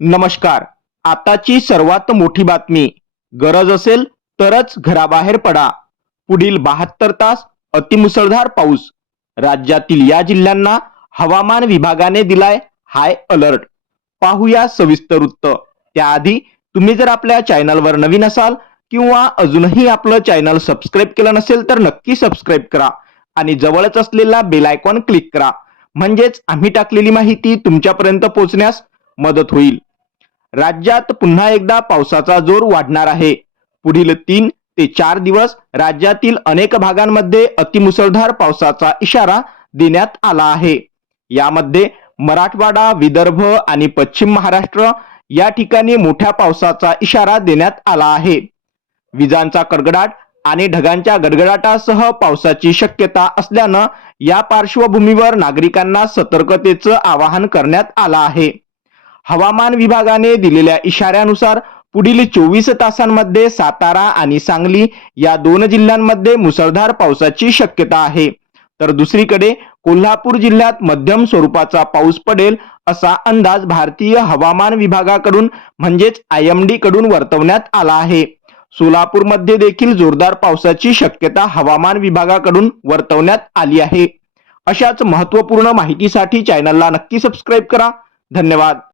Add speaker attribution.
Speaker 1: नमस्कार. आताची सर्वात मोठी बातमी. गरज असेल तरच घराबाहेर पडा. पुढील बहात्तर तास अतिमुसळधार पाऊस. राज्यातील या जिल्ह्यांना हवामान विभागाने दिलाय हाय अलर्ट पाहूया सविस्तर वृत्त. त्याआधी तुम्ही जर आपल्या चॅनलवर नवीन असाल किंवा अजूनही आपलं चॅनल सबस्क्राईब केलं नसेल तर नक्की सबस्क्राईब करा आणि जवळच असलेला बेल आयकॉन क्लिक करा. म्हणजेच आम्ही टाकलेली माहिती तुमच्यापर्यंत पोहोचण्यास मदत होईल. राज्यात पुन्हा एकदा पावसाचा जोर वाढणार आहे. पुढील तीन ते चार दिवस राज्यातील अनेक भागांमध्ये अतिमुसळधार पावसाचा इशारा देण्यात आला आहे. यामध्ये मराठवाडा विदर्भ आणि पश्चिम महाराष्ट्र या ठिकाणी मोठ्या पावसाचा इशारा देण्यात आला आहे. विजांचा कडकडाट आणि ढगांच्या गडगडाटासह पावसाची शक्यता असल्यानं या पार्श्वभूमीवर नागरिकांना सतर्कतेचं आवाहन करण्यात आलं आहे. हवामान विभागाने दिलेल्या इशाऱ्यानुसार पुढील चोवीस तासांमध्ये सातारा आणि सांगली या दोन जिल्ह्यांमध्ये मुसळधार पावसाची शक्यता आहे. तर दुसरीकडे कोल्हापूर जिल्ह्यात मध्यम स्वरूपाचा पाऊस पडेल असा अंदाज भारतीय हवामान विभागाकडून म्हणजेच आय एम डी कडून वर्तवण्यात आला आहे. सोलापूरमध्ये देखील जोरदार पावसाची शक्यता हवामान विभागाकडून वर्तवण्यात आली आहे. अशाच महत्त्वपूर्ण माहितीसाठी चॅनलला नक्की सबस्क्राईब करा. धन्यवाद.